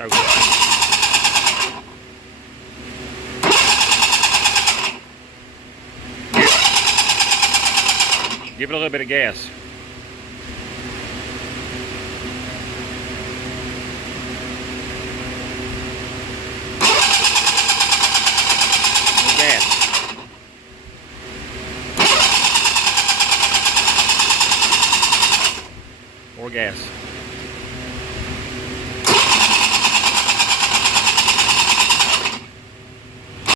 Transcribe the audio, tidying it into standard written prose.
Go for it. Give it a little bit of gas. More gas. More gas.